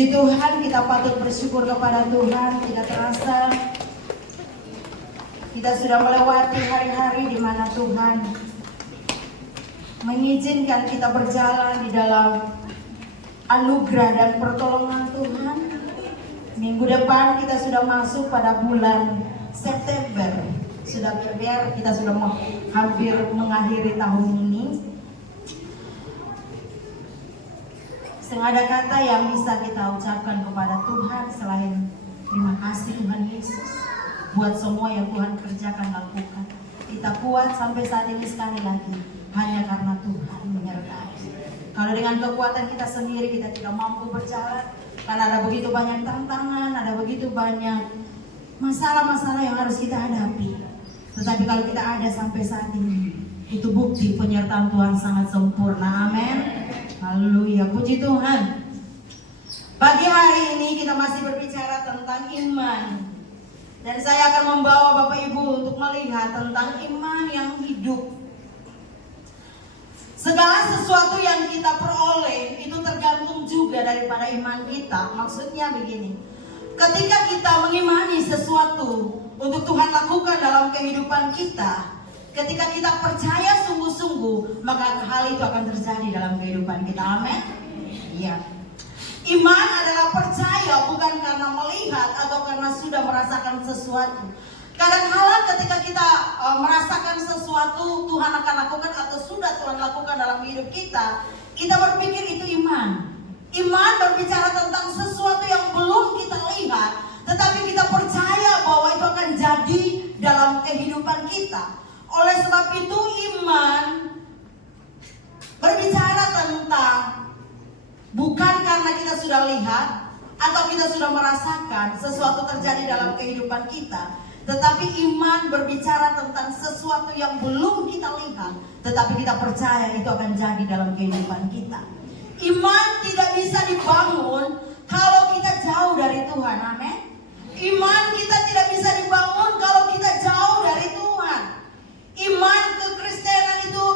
Puji Tuhan, kita patut bersyukur kepada Tuhan. Tidak terasa kita sudah melewati hari-hari di mana Tuhan mengizinkan kita berjalan di dalam anugerah dan pertolongan Tuhan. Minggu depan kita sudah masuk pada bulan September. Sudah biar kita sudah hampir mengakhiri tahun ini. Ada kata yang bisa kita ucapkan kepada Tuhan selain terima kasih Tuhan Yesus buat semua yang Tuhan kerjakan, lakukan. Kita kuat sampai saat ini sekali lagi hanya karena Tuhan menyertai. Kalau dengan kekuatan kita sendiri kita tidak mampu berjalan, karena ada begitu banyak tantangan, ada begitu banyak masalah-masalah yang harus kita hadapi. Tetapi kalau kita ada sampai saat ini, itu bukti penyertaan Tuhan sangat sempurna. Amin. Haleluya, puji Tuhan. Pagi hari ini kita masih berbicara tentang iman. Dan saya akan membawa Bapak Ibu untuk melihat tentang iman yang hidup. Segala sesuatu yang kita peroleh itu tergantung juga daripada iman kita. Maksudnya begini, ketika kita mengimani sesuatu untuk Tuhan lakukan dalam kehidupan kita, ketika kita percaya sungguh-sungguh, maka hal itu akan terjadi dalam kehidupan kita. Amin. Iya. Iman adalah percaya bukan karena melihat atau karena sudah merasakan sesuatu. Kadang-kala ketika kita merasakan sesuatu Tuhan akan lakukan atau sudah Tuhan lakukan dalam hidup kita, kita berpikir itu iman. Iman berbicara tentang sesuatu yang belum kita lihat, tetapi kita percaya bahwa itu akan jadi dalam kehidupan kita. Oleh sebab itu iman berbicara tentang bukan karena kita sudah lihat atau kita sudah merasakan sesuatu terjadi dalam kehidupan kita, tetapi iman berbicara tentang sesuatu yang belum kita lihat, tetapi kita percaya itu akan jadi dalam kehidupan kita. Iman tidak bisa dibangun kalau kita jauh dari Tuhan. Amin. Iman kita tidak bisa dibangun kalau kita jauh dari Tuhan. Iman kekristenan itu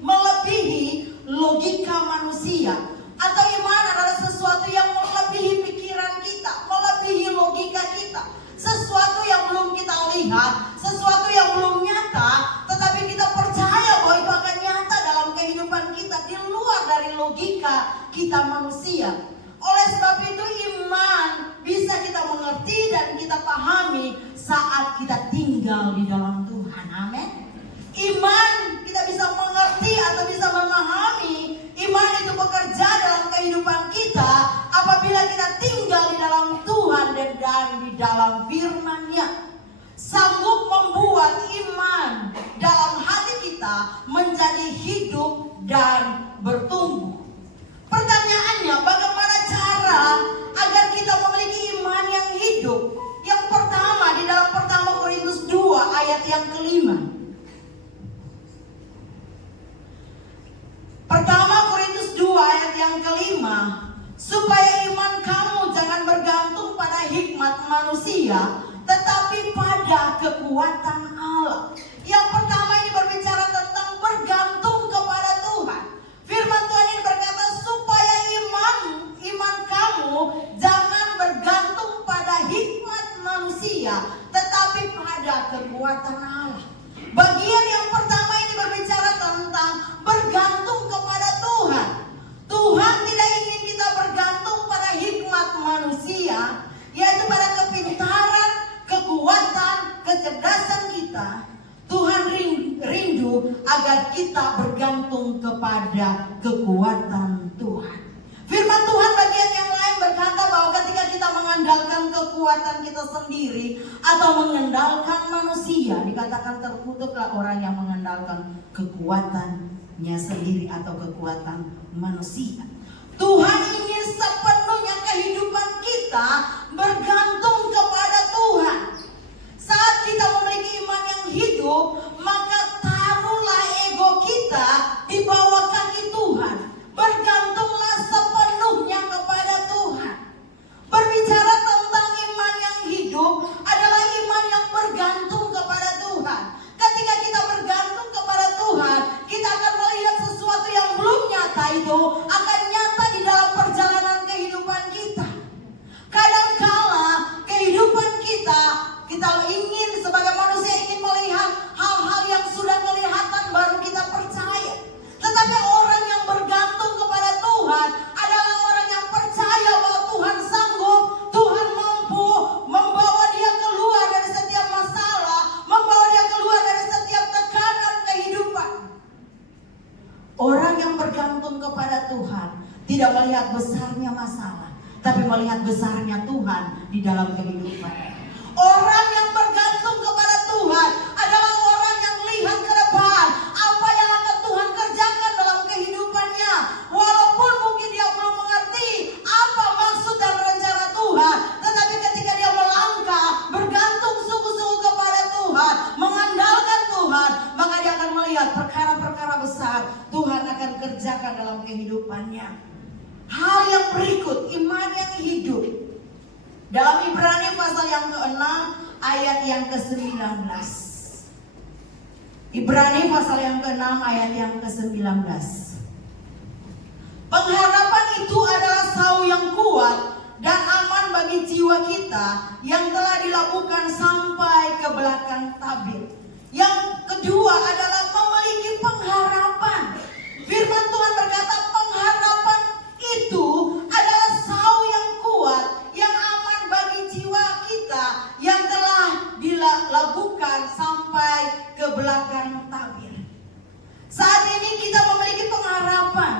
melebihi logika manusia. Atau iman adalah sesuatu yang melebihi pikiran kita, melebihi logika kita. Sesuatu yang belum kita lihat, sesuatu yang belum nyata, tetapi kita percaya bahwa itu akan nyata dalam kehidupan kita di luar dari logika kita manusia. Oleh sebab itu iman bisa kita mengerti dan kita pahami saat kita tinggal di dalam Tuhan. Amin. Iman kita bisa mengerti atau bisa memahami. Iman itu bekerja dalam kehidupan kita apabila kita tinggal di dalam Tuhan dan di dalam firman-Nya. Sanggup membuat iman dalam hati kita menjadi hidup dan bertumbuh. Pertanyaannya, bagaimana cara agar kita memiliki iman yang hidup? Yang pertama, di dalam 1 Korintus 2 ayat yang kelima. 1 Korintus 2 ayat yang kelima, supaya iman kamu jangan bergantung pada hikmat manusia, tetapi pada kekuatan Allah. Yang pertama ini berbicara tentang bergantung kepada Tuhan. Firman Tuhan ini berkata supaya iman kamu jangan bergantung pada hikmat manusia, tetapi pada kekuatan Allah. Bagian yang pertama ini berbicara tentang bergantung kepada Tuhan. Tuhan tidak ingin kita bergantung pada hikmat manusia, yaitu pada kepintaran, kekuatan, kecerdasan kita. Tuhan rindu agar kita bergantung kepada kekuatan Tuhan. Firman Tuhan bagian yang lain berkata bahwa ketika kita mengandalkan kekuatan kita sendiri atau mengandalkan manusia, dikatakan terkutuklah orang yang mengandalkan kekuatannya sendiri atau kekuatan manusia. Tuhan ingin sepenuhnya kehidupan kita bergantung kepada Tuhan. Saat kita memiliki iman yang hidup, maka taruhlah ego kita di bawah kaki Tuhan. Bergantunglah sepenuhnya kepada Tuhan. Berbicara tentang iman yang hidup adalah iman yang bergantung kepada Tuhan. Ketika kita bergantung kepada Tuhan, kita akan melihat sesuatu yang belum nyata itu akan nyata di dalam perjalanan kehidupan melihat besarnya Tuhan di dalam kehidupan. Orang yang bergantung kepada Tuhan adalah orang yang lihat ke depan apa yang akan Tuhan kerjakan dalam kehidupannya. Walaupun mungkin dia belum mengerti apa maksud dan rencana Tuhan, tetapi ketika dia melangkah bergantung sungguh-sungguh kepada Tuhan, mengandalkan Tuhan, maka dia akan melihat perkara-perkara besar Tuhan akan kerjakan dalam kehidupannya. Hal yang berikut, iman yang hidup. Dalam Ibrani pasal yang ke-6 ayat yang ke-19. Ibrani pasal yang ke-6 ayat yang ke-19. Pengharapan itu adalah sau yang kuat dan aman bagi jiwa kita yang telah dilakukan sampai ke belakang tabir. Yang kedua adalah memiliki pengharapan. Firman Tuhan berkata pengharapan itu adalah sau yang kuat, yang aman bagi jiwa kita yang telah dilakukan sampai ke belakang tabir. Saat ini kita memiliki pengharapan.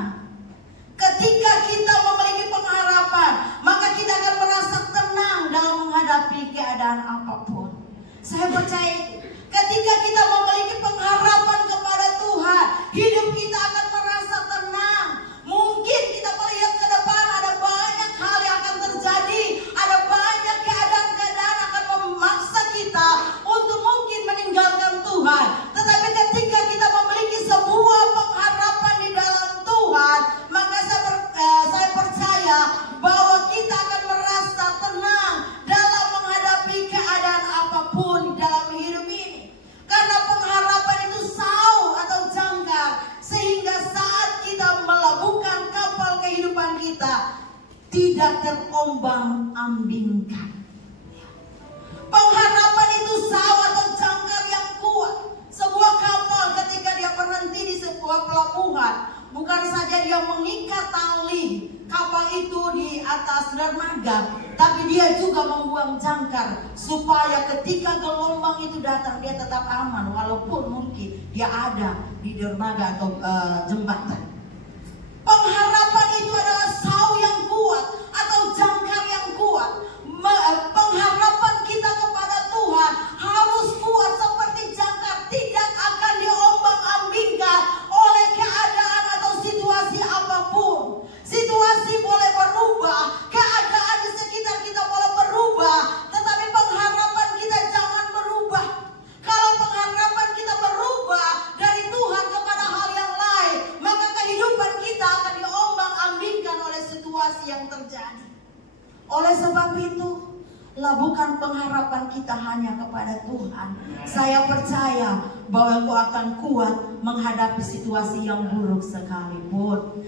Ketika kita memiliki pengharapan, maka kita akan merasa tenang dalam menghadapi keadaan apapun. Saya percaya itu. Ketika kita memiliki pengharapan kepada Tuhan, hidup kita akan merasa tenang. Mungkin kita melihat ke depan ada banyak hal yang akan terjadi, ada banyak keadaan-keadaan akan memaksa kita untuk mungkin meninggalkan Tuhan. Tetapi ketika kita memiliki sebuah pengharapan di dalam Tuhan, maka saya percaya bahwa kita akan merasa tenang dalam menghadapi keadaan apapun di dalam hidup ini. Karena pengharapan itu sau atau jangkar, sehingga saat kita melabuhkan kapal kehidupan kita tidak terombang-ambingkan. Pengharapan itu sau atau jangkar yang kuat. Sebuah kapal ketika dia berhenti di sebuah pelabuhan, bukan saja dia mengikat tali kapal itu di atas dermaga, tapi dia juga membuang jangkar supaya ketika gelombang itu datang dia tetap aman walaupun mungkin dia ada di dermaga atau jembatan. Pengharapan itu adalah sau yang kuat atau jangkar yang kuat. Pengharapan kita kepada Tuhan harus kuat seperti jangkar, tidak akan diombang-ambingkan oleh keadaan atau situasi apapun. Situasi boleh berubah, keadaan di sekitar kita boleh berubah, tetapi pengharapan kita jangan berubah. Kalau pengharapan kita berubah dari Tuhan kepada hal yang lain, maka kehidupan kita akan diombang-ambingkan oleh situasi yang terjadi. Oleh sebab itu, labuhkan pengharapan kita hanya kepada Tuhan. Saya percaya bahwa engkau akan kuat menghadapi situasi yang buruk sekalipun.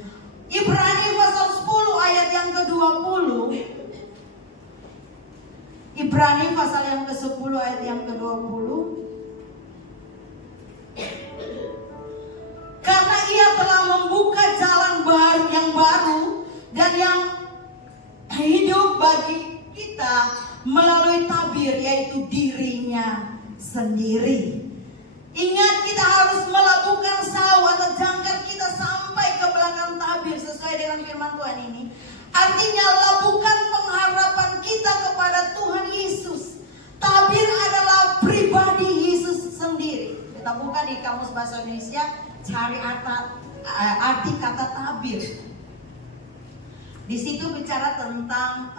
Ibrani pasal 10 ayat yang ke-20. Ibrani pasal yang ke-10 ayat yang ke-20. Karena ia telah membuka jalan baru yang baru dan yang hidup bagi kita melalui tabir, yaitu dirinya sendiri. Ingat, kita harus melabuhkan sau atau jangkar kita sampai ke belakang tabir sesuai dengan firman Tuhan ini. Artinya labuhkan pengharapan kita kepada Tuhan Yesus. Tabir adalah pribadi Yesus sendiri. Kita buka di Kamus Bahasa Indonesia, cari arti kata tabir. Di situ bicara tentang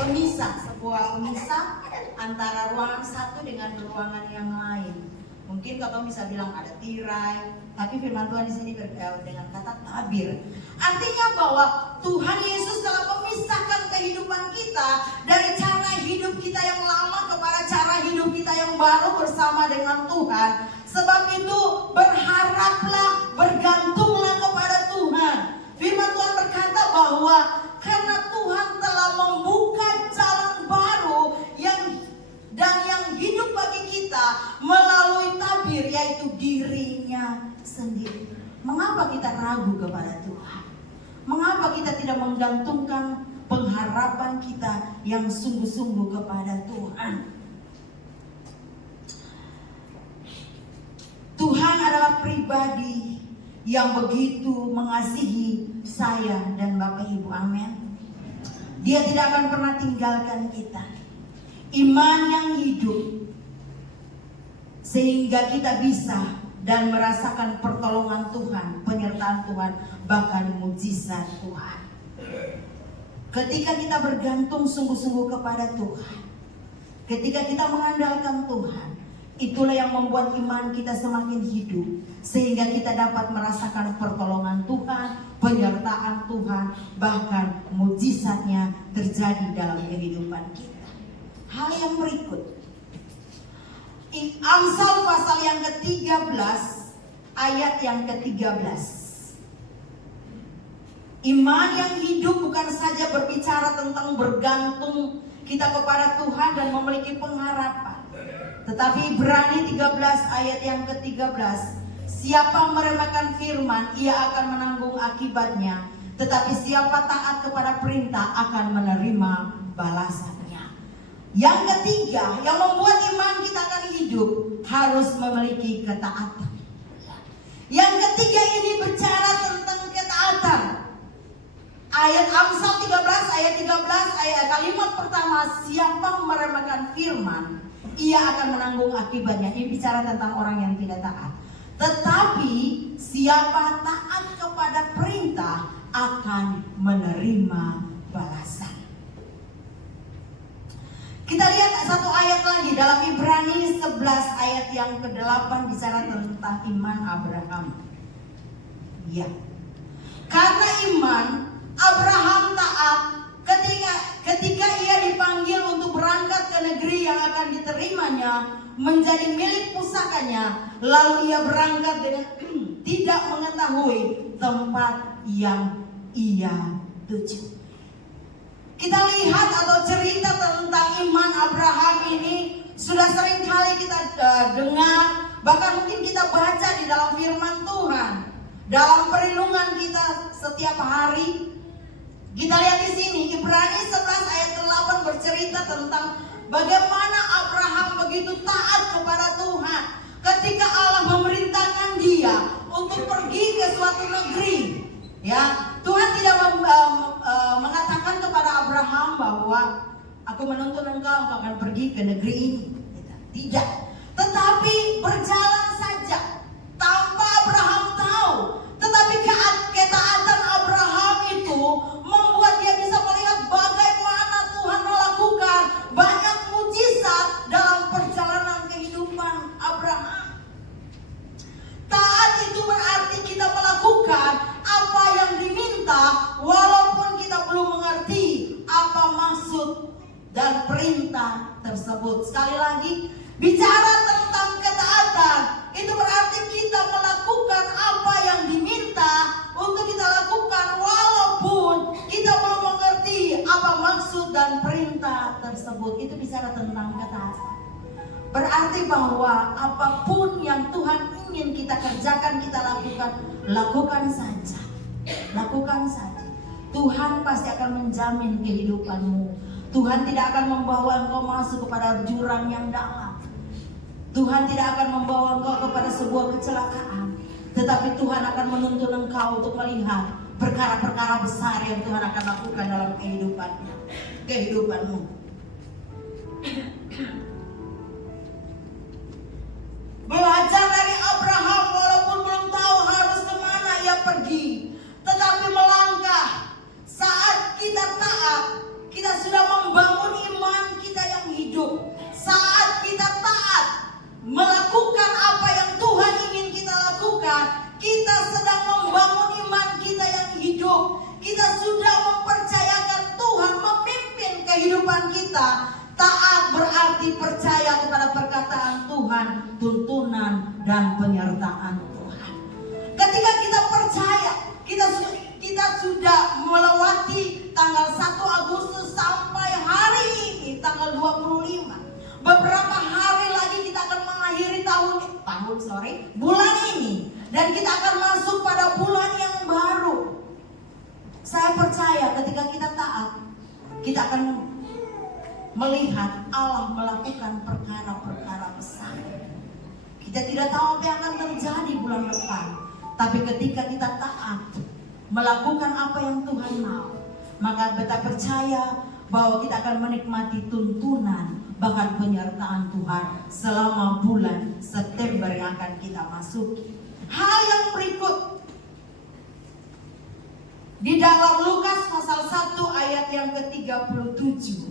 pemisah, sebuah pemisah antara ruangan satu dengan ruangan yang lain. Mungkin kau bisa bilang ada tirai, tapi firman Tuhan di sini dengan kata tabir. Artinya bahwa Tuhan Yesus telah memisahkan kehidupan kita dari cara hidup kita yang lama kepada cara hidup kita yang baru bersama dengan Tuhan. Sebab itu berharaplah, bergantunglah kepada Tuhan. Firman Tuhan berkata bahwa karena Tuhan telah membuka jalan baru dan yang hidup bagi kita melalui tabir, yaitu dirinya sendiri. Mengapa kita ragu kepada Tuhan? Mengapa kita tidak menggantungkan pengharapan kita yang sungguh-sungguh kepada Tuhan? Tuhan adalah pribadi yang begitu mengasihi saya dan Bapak Ibu, amin. Dia tidak akan pernah tinggalkan kita. Iman yang hidup sehingga kita bisa dan merasakan pertolongan Tuhan, penyertaan Tuhan, bahkan mujizat Tuhan. Ketika kita bergantung sungguh-sungguh kepada Tuhan, ketika kita mengandalkan Tuhan, itulah yang membuat iman kita semakin hidup, sehingga kita dapat merasakan pertolongan Tuhan, penyertaan Tuhan, bahkan mujizatnya terjadi dalam kehidupan kita. Hal yang berikut, Amsal pasal yang ke-13 ayat yang ke-13. Iman yang hidup bukan saja berbicara tentang bergantung kita kepada Tuhan dan memiliki pengharapan. Tetapi Ibrani 13 ayat yang ke-13, siapa meremehkan firman, ia akan menanggung akibatnya. Tetapi siapa taat kepada perintah akan menerima balasannya. Yang ketiga, yang membuat iman kita akan hidup, harus memiliki ketaatan. Yang ketiga ini bicara tentang ketaatan. Ayat Amsal 13 ayat 13 ayat kalimat pertama, siapa meremehkan firman, ia akan menanggung akibatnya. Ini bicara tentang orang yang tidak taat. Tetapi siapa taat kepada perintah akan menerima balasan. Kita lihat satu ayat lagi dalam Ibrani 11 ayat yang ke-8 bicara tentang iman Abraham. Ya. Karena iman Abraham taat ketika ia dipanggil untuk berangkat ke negeri yang akan diterimanya menjadi milik pusakanya, lalu ia berangkat dengan tidak mengetahui tempat yang ia tuju. Kita lihat atau cerita tentang iman Abraham ini sudah sering kali kita dengar, bahkan mungkin kita baca di dalam firman Tuhan, dalam perenungan kita setiap hari. Kita lihat di sini Ibrani 11 ayat 8 bercerita tentang bagaimana Abraham begitu taat kepada Tuhan ketika Allah memerintahkan dia untuk pergi ke suatu negeri. Ya, Tuhan tidak mengatakan kepada Abraham bahwa aku menuntun engkau akan pergi ke negeri ini. Tidak. Tetapi berjalan saja tanpa Abraham tahu. Tetapi ketaatan Abraham itu membuat dia bisa melihat bagaimana Tuhan melakukan banyak mujizat dalam perjalanan kehidupan Abraham. Taat itu berarti kita melakukan apa yang diminta walaupun kita belum mengerti apa maksud dan perintah tersebut. Sekali lagi, bicara tentang ketaatan itu berarti kita melakukan apa yang diminta untuk kita lakukan walaupun kita belum mengerti apa maksud dan perintah tersebut. Itu bicara tentang ketaatan. Berarti bahwa apapun yang Tuhan ingin kita kerjakan, kita lakukan saja. Lakukan saja. Tuhan pasti akan menjamin kehidupanmu. Tuhan tidak akan membawa engkau masuk kepada jurang yang dalam. Tuhan tidak akan membawa engkau kepada sebuah kecelakaan. Tetapi Tuhan akan menuntun engkau untuk melihat perkara-perkara besar yang Tuhan akan lakukan dalam kehidupanmu. Belajar dari Abraham walaupun belum tahu harus kemana ia pergi, tetapi melangkah. Saat kita taat, kita sudah membangun iman kita yang hidup. Saat kita taat melakukan apa yang Tuhan ingin kita lakukan, kita sedang membangun iman kita yang hidup. Kita sudah mempercayakan Tuhan memimpin kehidupan kita. Taat berarti percaya kepada perkataan Tuhan, tuntunan dan penyertaan Tuhan. Ketika kita percaya, kita sudah melewati tanggal 1 Agustus sampai hari ini tanggal 25. Beberapa hari lagi kita akan mengakhiri bulan ini, dan kita akan masuk pada bulan yang baru. Saya percaya ketika kita taat, kita akan melihat Allah melakukan perkara-perkara besar. Kita tidak tahu apa yang akan terjadi bulan depan, tapi ketika kita taat melakukan apa yang Tuhan mau, maka kita percaya bahwa kita akan menikmati tuntunan bahkan penyertaan Tuhan selama bulan September yang akan kita masuki. Hal yang berikut di dalam Lukas pasal 1 ayat yang ke-37.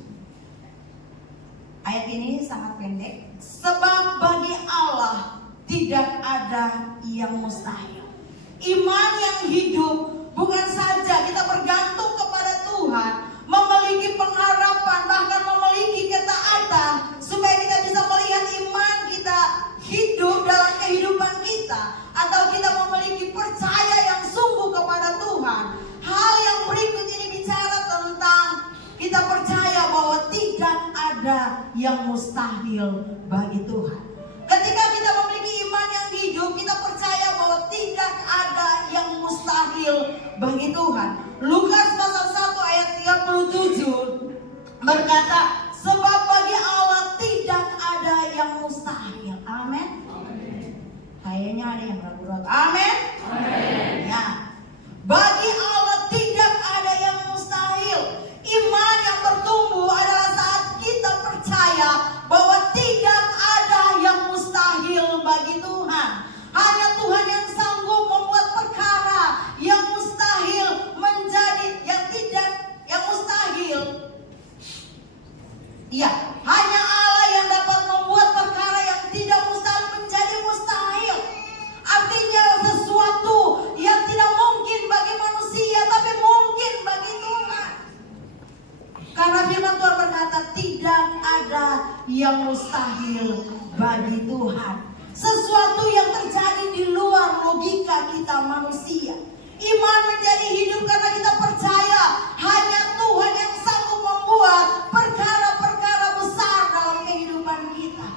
Ayat ini sangat pendek. Sebab bagi Allah tidak ada yang mustahil. Iman yang hidup bukan saja kita bergantung kepada Tuhan, memiliki pengharapan, bahkan memiliki ketaatan, supaya kita bisa melihat iman kita hidup dalam kehidupan kita, atau kita memiliki percaya yang sungguh kepada Tuhan. Hal yang berikut ini bicara tentang kita percaya bahwa tidak ada yang mustahil bagi Tuhan. Ketika kita memiliki iman yang hidup, kita percaya bahwa tidak ada yang mustahil bagi Tuhan. Lukas pasal 1 ayat 37 berkata, sebab bagi Allah tidak ada yang mustahil. Amin. Kayaknya ada yang ragu-ragu. Amin. Ya. Bagi Allah tidak ada yang mustahil. Iman yang bertumbuh adalah saat kita percaya bahwa tidak ada yang mustahil bagi Tuhan. Hanya Tuhan yang sanggup membuat perkara yang mustahil menjadi yang mustahil. Iya, hanya Allah yang dapat membuat perkara yang tidak mustahil menjadi mustahil. Artinya sesuatu yang tidak mungkin bagi manusia tapi mungkin bagi Tuhan. Karena firman Tuhan berkata tidak ada yang mustahil bagi Tuhan. Sesuatu yang terjadi di luar logika kita manusia. Iman menjadi hidup karena kita percaya hanya Tuhan yang sanggup membuat perkara-perkara besar dalam kehidupan kita.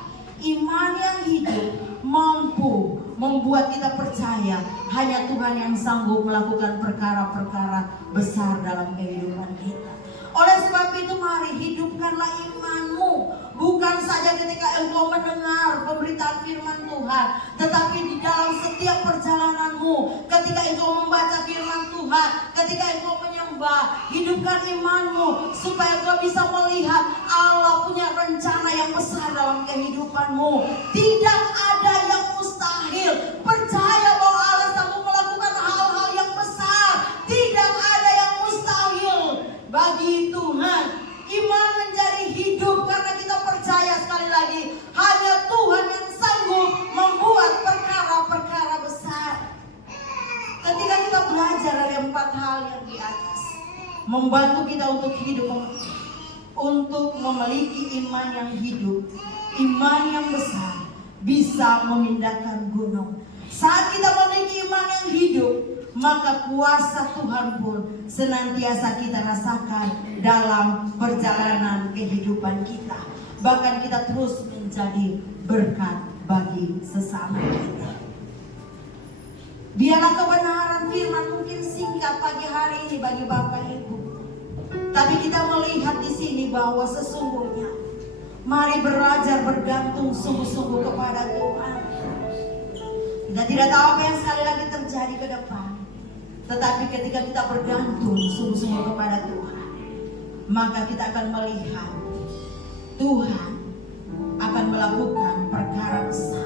Iman yang hidup mampu membuat kita percaya hanya Tuhan yang sanggup melakukan perkara-perkara besar dalam kehidupan kita. Oleh sebab itu mari hidupkanlah imanmu. Bukan saja ketika engkau mendengar pemberitaan firman Tuhan, tetapi di dalam setiap perjalananmu. Ketika engkau membaca firman Tuhan, ketika engkau menyembah, hidupkan imanmu supaya engkau bisa melihat Allah punya rencana yang besar dalam kehidupanmu. Tidak ada yang mustahil. Percaya bahwa Allah sanggup melakukan hal-hal yang besar. Tidak ada yang mustahil bagi Tuhan. Iman menjadi hidup karena kita percaya sekali lagi hanya Tuhan yang sanggup membuat perkara-perkara besar. Ketika kita belajar dari 4 hal yang di atas, membantu kita untuk hidup, untuk memiliki iman yang hidup, iman yang besar, bisa memindahkan gunung. Saat kita memiliki iman yang hidup, maka kuasa Tuhan pun senantiasa kita rasakan dalam perjalanan kehidupan kita. Bahkan kita terus menjadi berkat bagi sesama kita. Biarlah kebenaran firman mungkin singkat pagi hari ini bagi Bapak Ibu. Tapi kita melihat di sini bahwa sesungguhnya mari belajar bergantung sungguh-sungguh kepada Tuhan. Kita tidak tahu apa yang sekali lagi terjadi ke depan. Tetapi ketika kita bergantung sungguh-sungguh kepada Tuhan, maka kita akan melihat Tuhan akan melakukan perkara besar